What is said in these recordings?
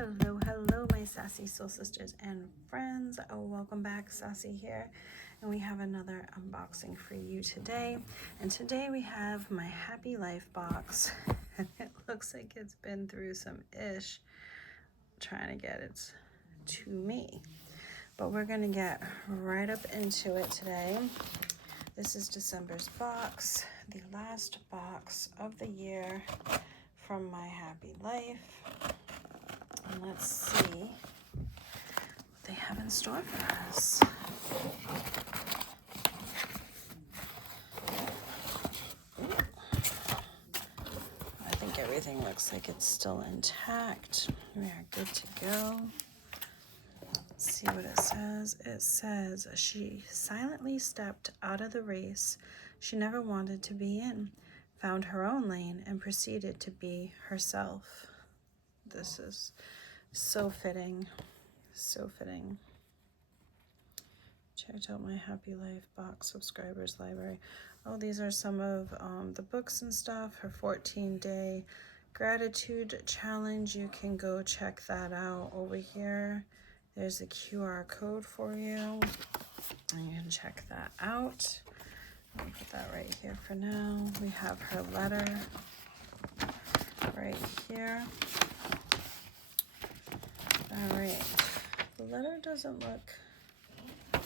Hello, my sassy soul sisters and friends. Welcome back, Sassy here. And we have another unboxing for you today. And today we have my Happy Life box. And it looks like it's been through some ish trying to get it to me. But we're going to get right up into it today. This is December's box, the last box of the year from my Happy Life. And let's see what they have in store for us. I think everything looks like it's still intact. We are good to go. Let's see what it says. It says, she silently stepped out of the race she never wanted to be in, found her own lane, and proceeded to be herself. This is so fitting, so fitting. Checked out my Happy Life box subscribers library. Oh, these are some of the books and stuff. Her 14-day gratitude challenge. You can go check that out over here. There's a QR code for you, and you can check that out. I'll put that right here for now. We have her letter right here. All right, the letter doesn't look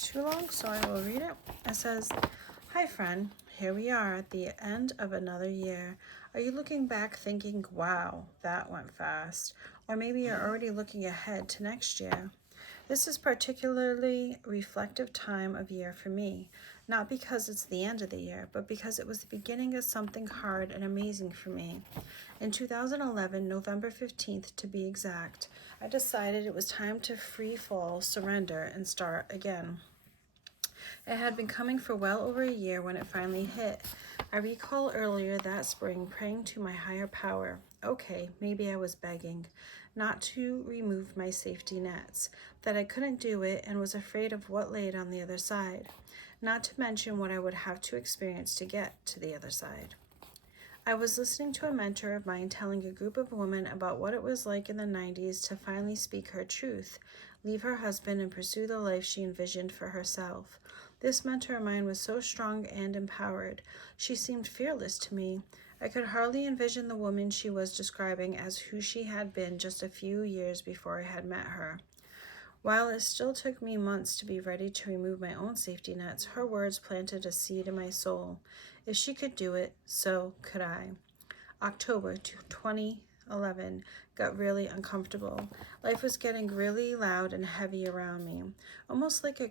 too long, so I will read it. It says, "Hi friend, here we are at the end of another year. Are you looking back thinking, wow, that went fast? Or maybe you're already looking ahead to next year. This is particularly reflective time of year for me, not because it's the end of the year, but because it was the beginning of something hard and amazing for me. In 2011, November 15th to be exact, I decided it was time to free fall, surrender, and start again. It had been coming for well over a year when it finally hit. I recall earlier that spring praying to my higher power. Okay, maybe I was begging, not to remove my safety nets, that I couldn't do it and was afraid of what laid on the other side, not to mention what I would have to experience to get to the other side. I was listening to a mentor of mine telling a group of women about what it was like in the 90s to finally speak her truth, leave her husband, and pursue the life she envisioned for herself. This mentor of mine was so strong and empowered. She seemed fearless to me. I could hardly envision the woman she was describing as who she had been just a few years before I had met her. While it still took me months to be ready to remove my own safety nets, her words planted a seed in my soul. If she could do it, so could I. October 2011 got really uncomfortable. Life was getting really loud and heavy around me, almost like a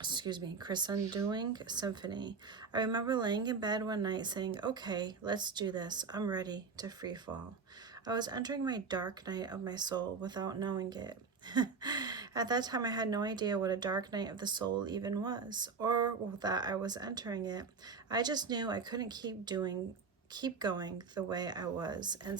crescendoing symphony. I remember laying in bed one night saying, okay, let's do this. I'm ready to free fall. I was entering my dark night of my soul without knowing it. At that time, I had no idea what a dark night of the soul even was, or that I was entering it. I just knew I couldn't keep going the way I was, and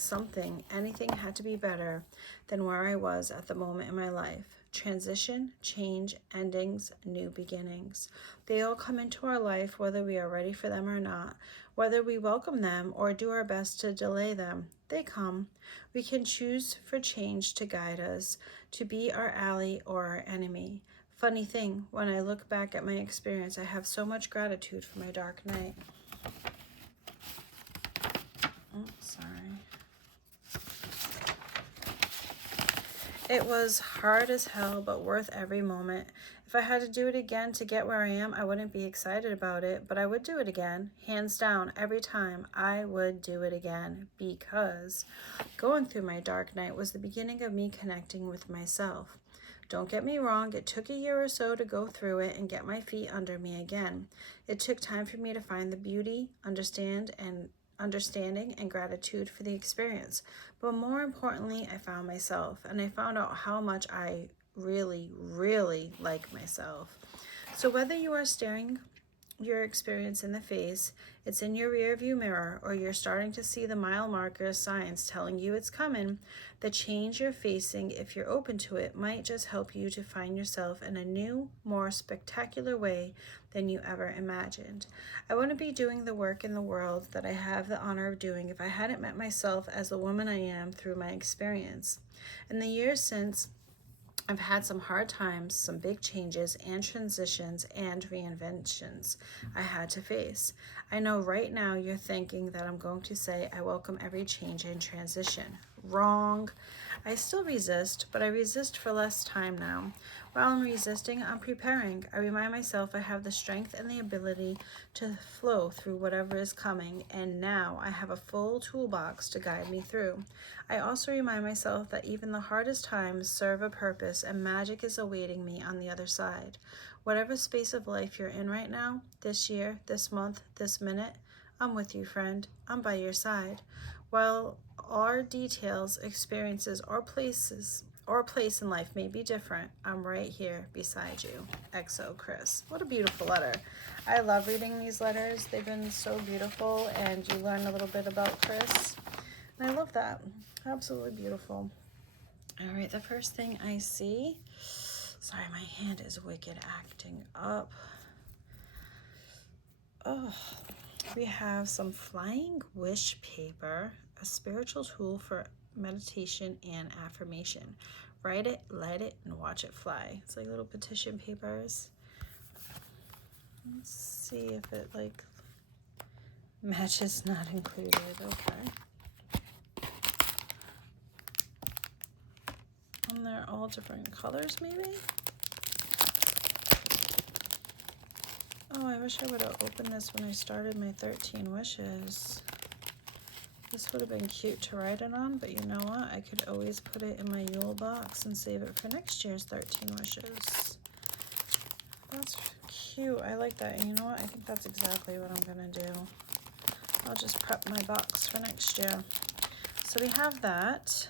anything had to be better than where I was at the moment in my life. Transition, change, endings, new beginnings. They all come into our life whether we are ready for them or not, whether we welcome them or do our best to delay them. They come. We can choose for change to guide us, to be our ally or our enemy. Funny thing, when I look back at my experience, I have so much gratitude for my dark night." Oh, sorry. "It was hard as hell, but worth every moment. If I had to do it again to get where I am, I wouldn't be excited about it, but I would do it again. Hands down, every time, I would do it again, because going through my dark night was the beginning of me connecting with myself. Don't get me wrong, it took a year or so to go through it and get my feet under me again. It took time for me to find the beauty, understanding and gratitude for the experience. But more importantly, I found myself, and I found out how much I really, really like myself. So whether you are staring your experience in the face, it's in your rear view mirror, or you're starting to see the mile marker signs telling you it's coming, the change you're facing, if you're open to it, might just help you to find yourself in a new, more spectacular way than you ever imagined. I wouldn't be doing the work in the world that I have the honor of doing if I hadn't met myself as the woman I am through my experience. In the years since, I've had some hard times, some big changes and transitions and reinventions I had to face. I know right now you're thinking that I'm going to say I welcome every change and transition. Wrong. I still resist, but I resist for less time now. While I'm resisting, I'm preparing. I remind myself I have the strength and the ability to flow through whatever is coming, and now I have a full toolbox to guide me through. I also remind myself that even the hardest times serve a purpose, and magic is awaiting me on the other side. Whatever space of life you're in right now, this year, this month, this minute, I'm with you, friend. I'm by your side. While our details, experiences, or place in life may be different, I'm right here beside you. XO Chris. What a beautiful letter. I love reading these letters. They've been so beautiful, and you learn a little bit about Chris. And I love that. Absolutely beautiful. All right, the first thing I see, sorry, my hand is wicked acting up. Oh, we have some flying wish paper, a spiritual tool for meditation and affirmation. Write it, light it, and watch it fly. It's like little petition papers. Let's see if it like matches not included. Okay. And they're all different colors maybe? Oh, I wish I would have opened this when I started my 13 wishes. This would have been cute to write it on, but you know what? I could always put it in my Yule box and save it for next year's 13 wishes. That's cute. I like that. And you know what? I think that's exactly what I'm going to do. I'll just prep my box for next year. So we have that.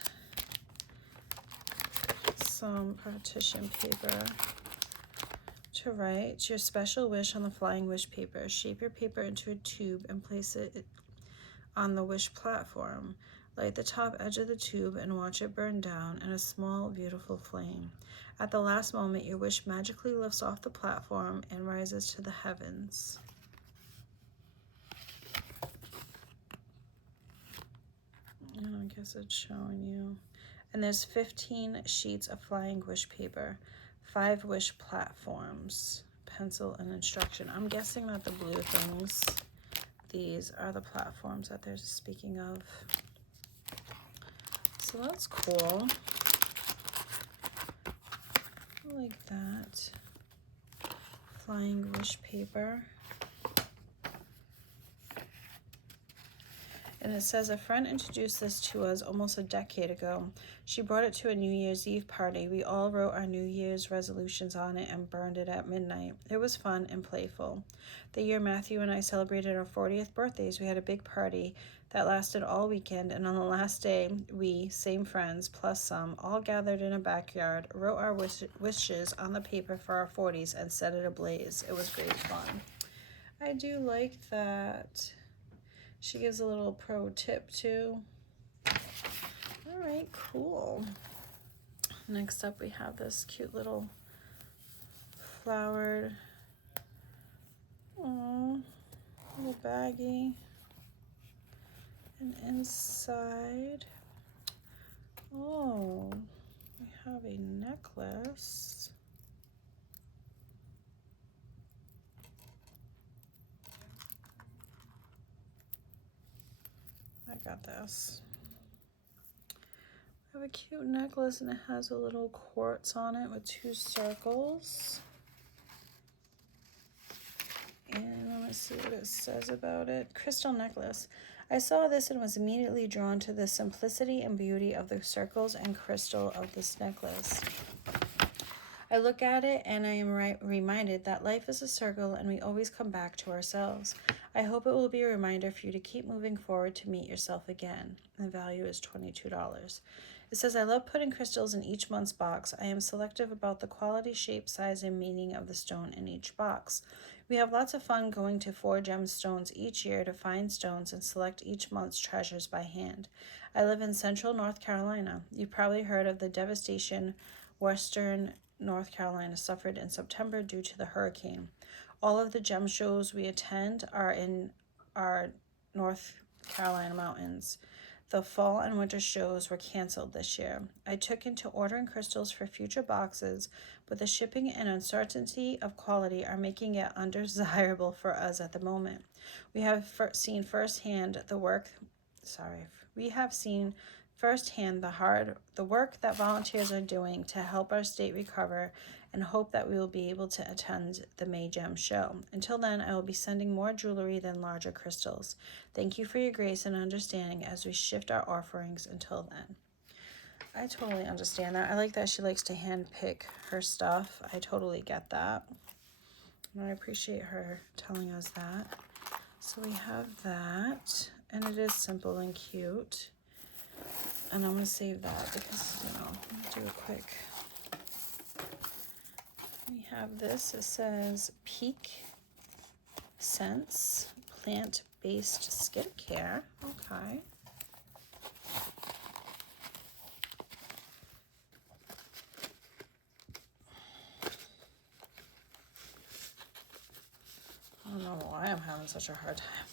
Some partition paper to write your special wish on the flying wish paper. Shape your paper into a tube and place it on the wish platform. Light the top edge of the tube and watch it burn down in a small, beautiful flame. At the last moment, your wish magically lifts off the platform and rises to the heavens. And I guess it's showing you. And there's 15 sheets of flying wish paper, 5 wish platforms, pencil, and instruction. I'm guessing that the blue things, these are the platforms that they're speaking of. So that's cool. I like that. Flying wish paper. And it says, a friend introduced this to us almost a decade ago. She brought it to a New Year's Eve party. We all wrote our New Year's resolutions on it and burned it at midnight. It was fun and playful. The year Matthew and I celebrated our 40th birthdays, we had a big party that lasted all weekend, and on the last day, we, same friends, plus some, all gathered in a backyard, wrote our wishes on the paper for our 40s, and set it ablaze. It was great fun. I do like that. She gives a little pro tip too. All right, cool. Next up, we have this cute little flowered, little baggie. And inside, oh, we have a necklace. I got this. I have a cute necklace and it has a little quartz on it with 2 circles. And let me see what it says about it. Crystal necklace. I saw this and was immediately drawn to the simplicity and beauty of the circles and crystal of this necklace. I look at it and I am reminded that life is a circle and we always come back to ourselves. I hope it will be a reminder for you to keep moving forward to meet yourself again. The value is $22. It says, I love putting crystals in each month's box. I am selective about the quality, shape, size, and meaning of the stone in each box. We have lots of fun going to 4 gemstones each year to find stones and select each month's treasures by hand. I live in central North Carolina. You've probably heard of the devastation western North Carolina suffered in September due to the hurricane. All of the gem shows we attend are in our North Carolina mountains. The fall and winter shows were canceled this year. I took into ordering crystals for future boxes, but the shipping and uncertainty of quality are making it undesirable for us at the moment. We have seen firsthand the work that volunteers are doing to help our state recover, and hope that we will be able to attend the May Gem Show. Until then, I will be sending more jewelry than larger crystals. Thank you for your grace and understanding as we shift our offerings until then. I totally understand that. I like that she likes to hand pick her stuff. I totally get that. And I appreciate her telling us that. So we have that, and it is simple and cute. And I'm going to save that because, do a quick. We have this. It says Peak Sense Plant-Based Skincare. Okay. I don't know why I'm having such a hard time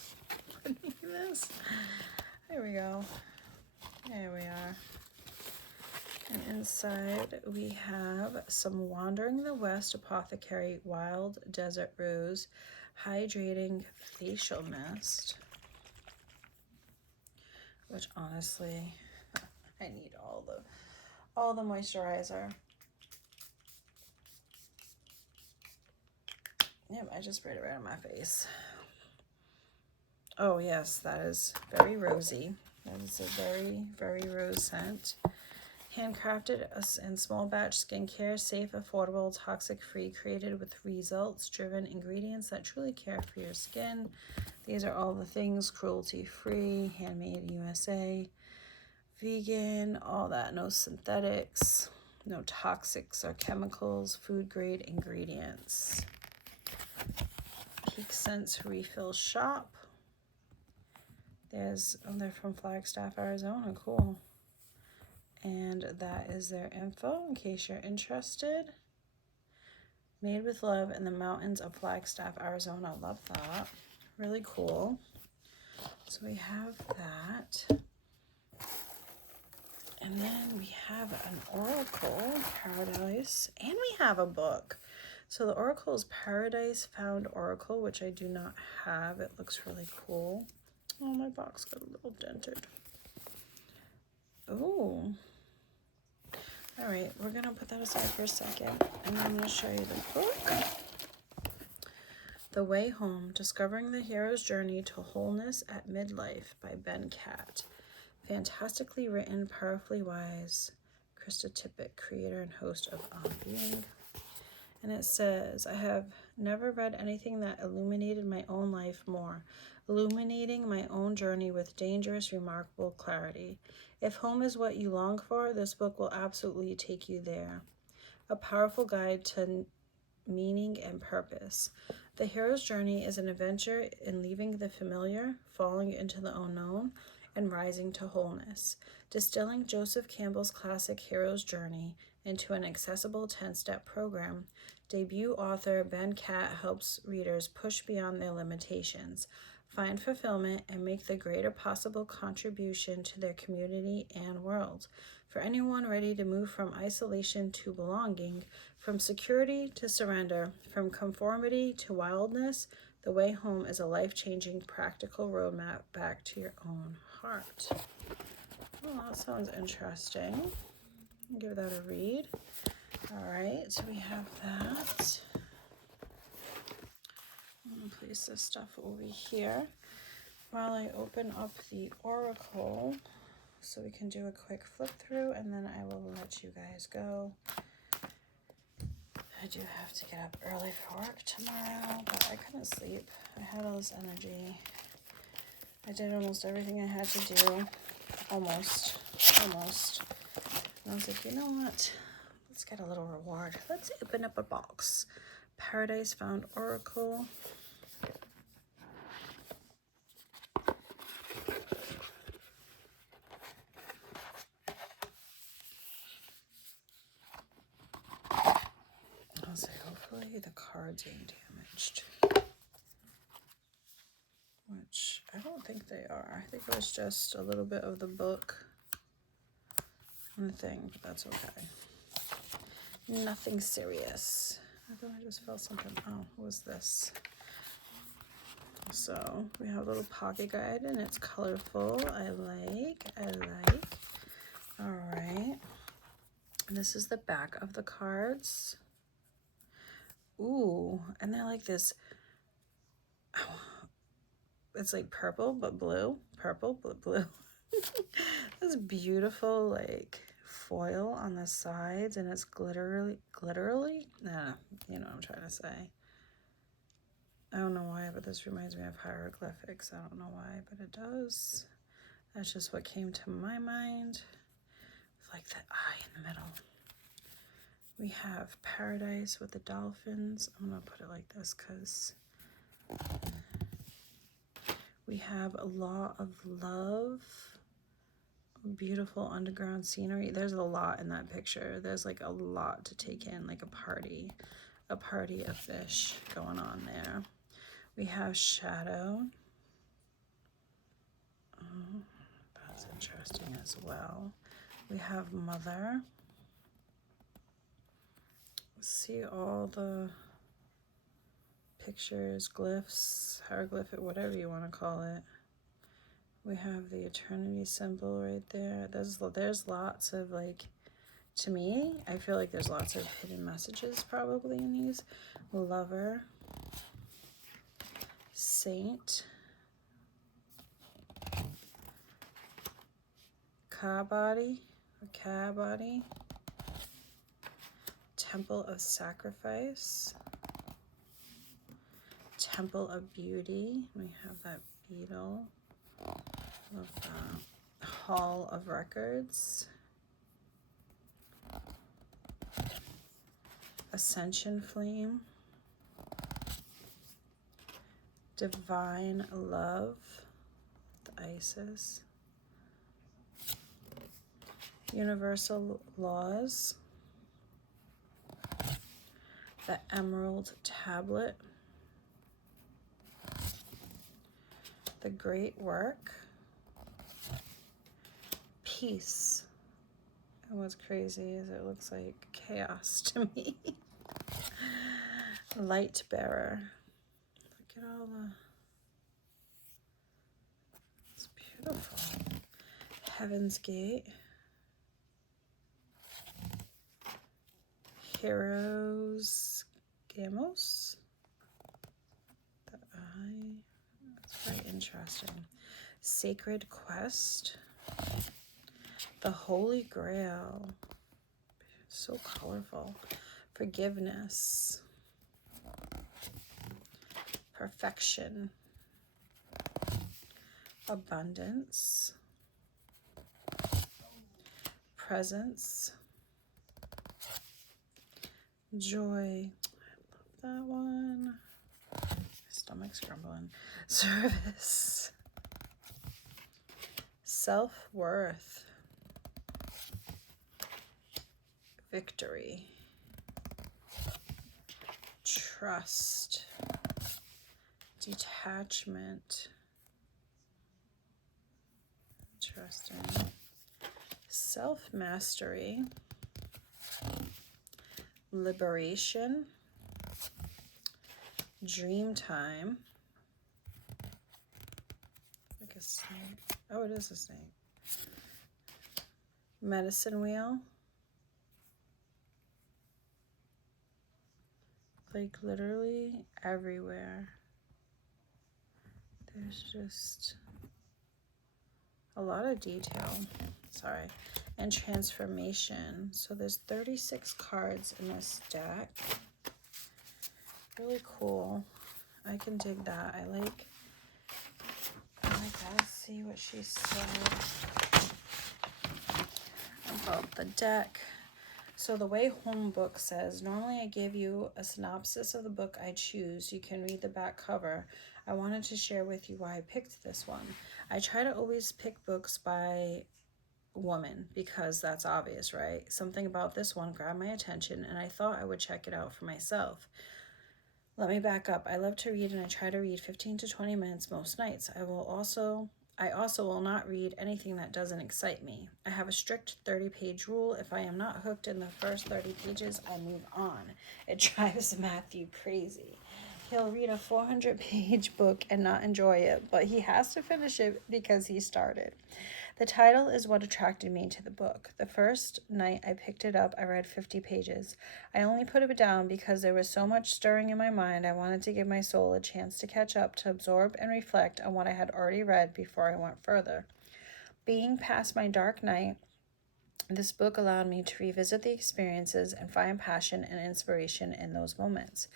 putting this. There we go. There we are. And inside we have some Wandering the West Apothecary Wild Desert Rose Hydrating Facial Mist. Which honestly, I need all the moisturizer. Yep, I just sprayed it right on my face. Oh yes, that is very rosy. That is a very, very rose scent. Handcrafted in small batch skincare, safe, affordable, toxic-free, created with results-driven ingredients that truly care for your skin. These are all the things: cruelty-free, handmade USA, vegan, all that, no synthetics, no toxics or chemicals, food-grade ingredients. Peak Sense Refill Shop. They're from Flagstaff, Arizona. Cool. And that is their info in case you're interested. Made with love in the mountains of Flagstaff, Arizona. Love that. Really cool. So we have that. And then we have an Oracle Paradise, and we have a book. So the Oracle is Paradise Found Oracle, which I do not have. It looks really cool. Oh, my box got a little dented. Oh. All right, we're going to put that aside for a second, and I'm going to show you the book. The Way Home, Discovering the Hero's Journey to Wholeness at Midlife by Ben Catt. Fantastically written, powerfully wise. Krista Tippett, creator and host of On Being. And it says, I have never read anything that illuminated my own life more, illuminating my own journey with dangerous, remarkable clarity. If home is what you long for, this book will absolutely take you there. A powerful guide to meaning and purpose. The hero's journey is an adventure in leaving the familiar, falling into the unknown, and rising to wholeness. Distilling Joseph Campbell's classic hero's journey into an accessible 10-step program, debut author Ben Catt helps readers push beyond their limitations, find fulfillment, and make the greater possible contribution to their community and world. For anyone ready to move from isolation to belonging, from security to surrender, from conformity to wildness, The Way Home is a life-changing, practical roadmap back to your own heart. Well, that sounds interesting. I'll give that a read. All right, so we have that. I'm going to place this stuff over here while I open up the Oracle so we can do a quick flip through, and then I will let you guys go. I do have to get up early for work tomorrow, but I couldn't sleep. I had all this energy. I did almost everything I had to do. Almost. And I was like, you know what? Let's get a little reward. Let's open up a box. Paradise Found Oracle. I'll say, hopefully the cards ain't damaged. Which I don't think they are. I think it was just a little bit of the book and the thing, but that's okay. Nothing serious. I thought I just felt something. Oh, what was this? So we have a little pocket guide and it's colorful. I like. All right. This is the back of the cards. Ooh, and they're like this. Oh, it's like purple but blue. Purple but blue. This beautiful like foil on the sides, and it's glittery. Nah, you know what I'm trying to say. I don't know why, but this reminds me of hieroglyphics. I don't know why, but it does. That's just what came to my mind. With like the eye in the middle. We have Paradise with the dolphins. I'm gonna put it like this because we have a Law of Love. Beautiful underground scenery. There's a lot in that picture. There's like a lot to take in, like a party of fish going on there. We have Shadow. Oh, that's interesting as well. We have Mother. See all the pictures, glyphs, hieroglyphic, whatever you want to call it. We have the eternity symbol right there. There's lots of like, to me, I feel like there's lots of hidden messages probably in these. Lover, Saint, Ka body, Temple of Sacrifice, Temple of Beauty. We have that beetle. Love that. Hall of Records, Ascension Flame, Divine Love, the Isis, Universal Laws, the Emerald Tablet, the Great Work, Peace. And what's crazy is it looks like chaos to me. Light Bearer. Look at all the... It's beautiful. Heaven's Gate. Heroes Gamos. The eye. That's very interesting. Sacred Quest. The Holy Grail. So colorful. Forgiveness. Perfection. Abundance. Presence. Joy. I love that one. My stomach's grumbling. Service. Self-worth. Victory. Trust. Detachment. Interesting. Self-mastery. Liberation. Dream time. Like a snake. Oh, it is a snake. Medicine wheel. Like literally everywhere. There's just a lot of detail. Sorry. And transformation. So there's 36 cards in this deck. really cool. I can dig that. I like that. Let's see what she said about the deck. So the way Home Book says, normally I give you a synopsis of the book I choose. You can read the back cover. I wanted to share with you why I picked this one. I try to always pick books by woman because that's obvious, right? Something about this one grabbed my attention and I thought I would check it out for myself. Let me back up. I love to read and I try to read 15 to 20 minutes most nights. I also will not read anything that doesn't excite me. I have a strict 30-page rule. If I am not hooked in the first 30 pages, I move on. It drives Matthew crazy. He'll read a 400-page book and not enjoy it, but he has to finish it because he started. The title is what attracted me to the book. The first night I picked it up, I read 50 pages. I only put it down because there was so much stirring in my mind. I wanted to give my soul a chance to catch up, to absorb and reflect on what I had already read before I went further. Being past my dark night, this book allowed me to revisit the experiences and find passion and inspiration in those moments.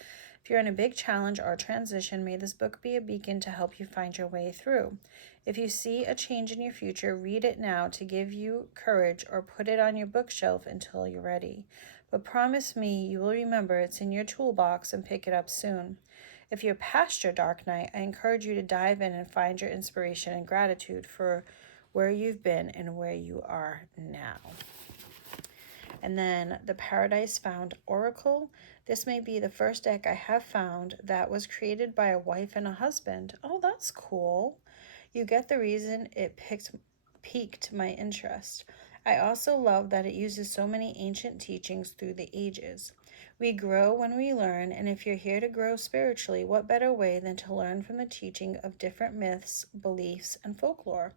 If you're in a big challenge or transition, may this book be a beacon to help you find your way through. If you see a change in your future, read it now to give you courage or put it on your bookshelf until you're ready. But promise me you will remember it's in your toolbox and pick it up soon. If you're past your dark night, I encourage you to dive in and find your inspiration and gratitude for where you've been and where you are now. And then the Paradise Found Oracle. This may be the first deck I have found that was created by a wife and a husband. Oh, that's cool. You get the reason it piqued my interest. I also love that it uses so many ancient teachings through the ages. We grow when we learn, and if you're here to grow spiritually, what better way than to learn from the teaching of different myths, beliefs, and folklore?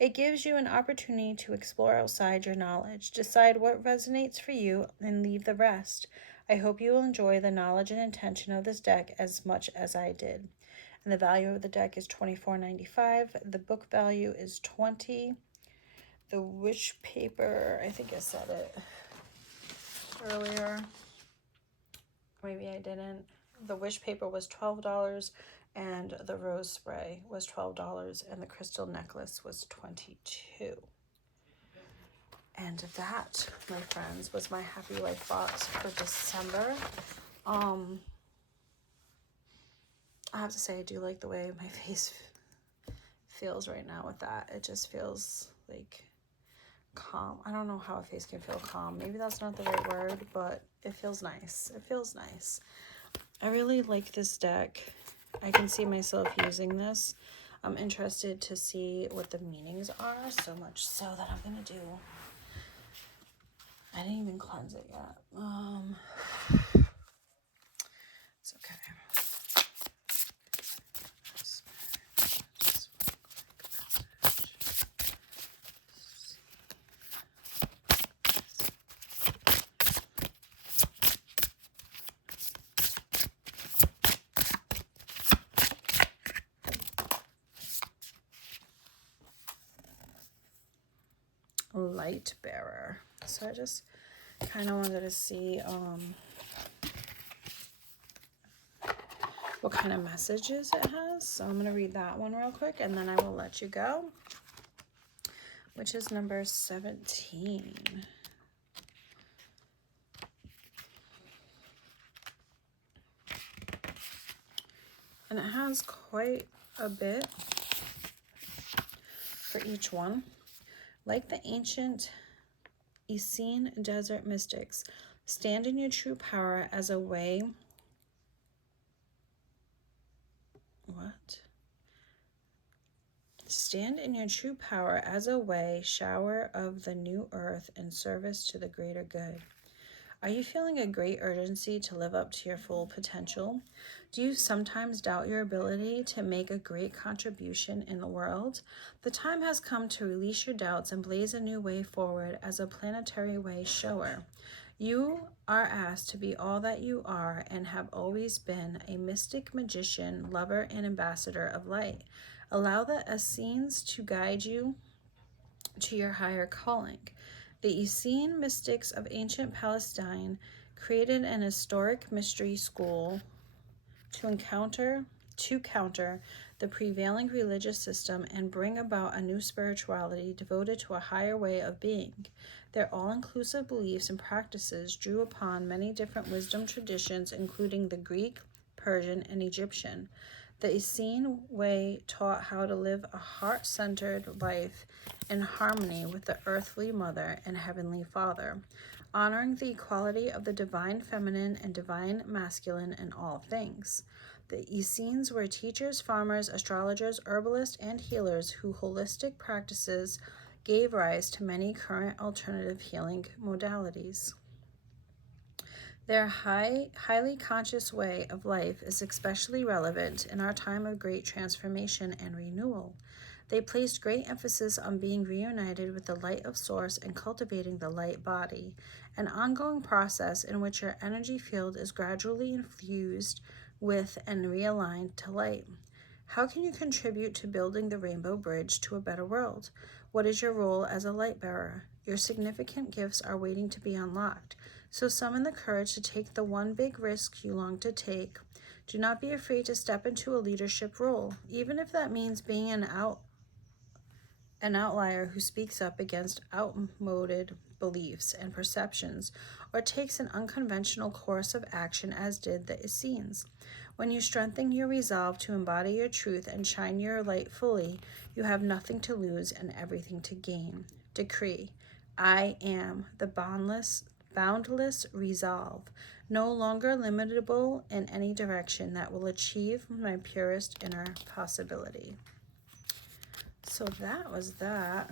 It gives you an opportunity to explore outside your knowledge, decide what resonates for you, and leave the rest. I hope you will enjoy the knowledge and intention of this deck as much as I did. And the value of the deck is $24.95. The book value is $20. The wish paper, I think I said it earlier. Maybe I didn't. The wish paper was $12 and the rose spray was $12 and the crystal necklace was $22. And that, my friends, was my Happy Life box for December. I have to say I do like the way my face feels right now with that. It just feels like calm. I don't know how a face can feel calm. Maybe that's not the right word, but it feels nice. It feels nice. I really like this deck. I can see myself using this. I'm interested to see what the meanings are, so much so that I'm gonna do. I didn't even cleanse it yet. It's okay. Light bearer. So I just kind of wanted to see what kind of messages it has. So I'm going to read that one real quick and then I will let you go, which is number 17. And it has quite a bit for each one. Like the ancient Essene desert mystics, stand in your true power as a way. What? Stand in your true power as a way shower of the new earth in service to the greater good. Are you feeling a great urgency to live up to your full potential? Do you sometimes doubt your ability to make a great contribution in the world? The time has come to release your doubts and blaze a new way forward as a planetary way shower. You are asked to be all that you are and have always been, a mystic, magician, lover, and ambassador of light. Allow the Essenes to guide you to your higher calling. The Essene mystics of ancient Palestine created an historic mystery school to counter the prevailing religious system and bring about a new spirituality devoted to a higher way of being. Their all-inclusive beliefs and practices drew upon many different wisdom traditions, including the Greek, Persian, and Egyptian. The Essene way taught how to live a heart-centered life in harmony with the earthly mother and heavenly father, honoring the equality of the divine feminine and divine masculine in all things. The Essenes were teachers, farmers, astrologers, herbalists, and healers whose holistic practices gave rise to many current alternative healing modalities. Their highly conscious way of life is especially relevant in our time of great transformation and renewal. They placed great emphasis on being reunited with the light of source and cultivating the light body, an ongoing process in which your energy field is gradually infused with and realigned to light. How can you contribute to building the rainbow bridge to a better world? What is your role as a light bearer? Your significant gifts are waiting to be unlocked. So summon the courage to take the one big risk you long to take. Do not be afraid to step into a leadership role, even if that means being an outlier who speaks up against outmoded beliefs and perceptions, or takes an unconventional course of action as did the Essenes. When you strengthen your resolve to embody your truth and shine your light fully, you have nothing to lose and everything to gain. Decree, I am the boundless resolve, no longer limitable in any direction, that will achieve my purest inner possibility. So that was that.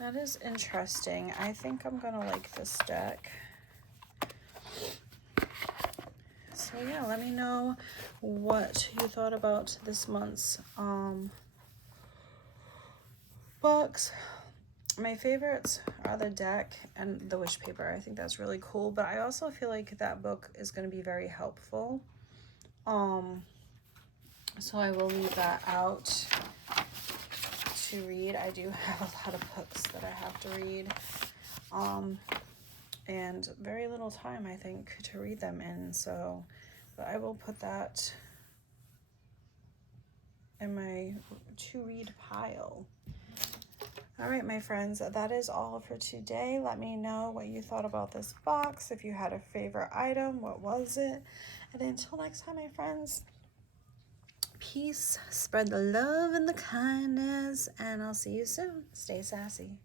That is interesting. I think I'm gonna like this deck. So yeah, let me know what you thought about this month's books. My favorites are the deck and the wish paper. I think that's really cool, but I also feel like that book is going to be very helpful. So I will leave that out to read. I do have a lot of books that I have to read, and very little time, I think, to read them in. So, but I will put that in my to-read pile. All right, my friends, that is all for today. Let me know what you thought about this box. If you had a favorite item, what was it? And until next time, my friends, peace, spread the love and the kindness, and I'll see you soon. Stay sassy.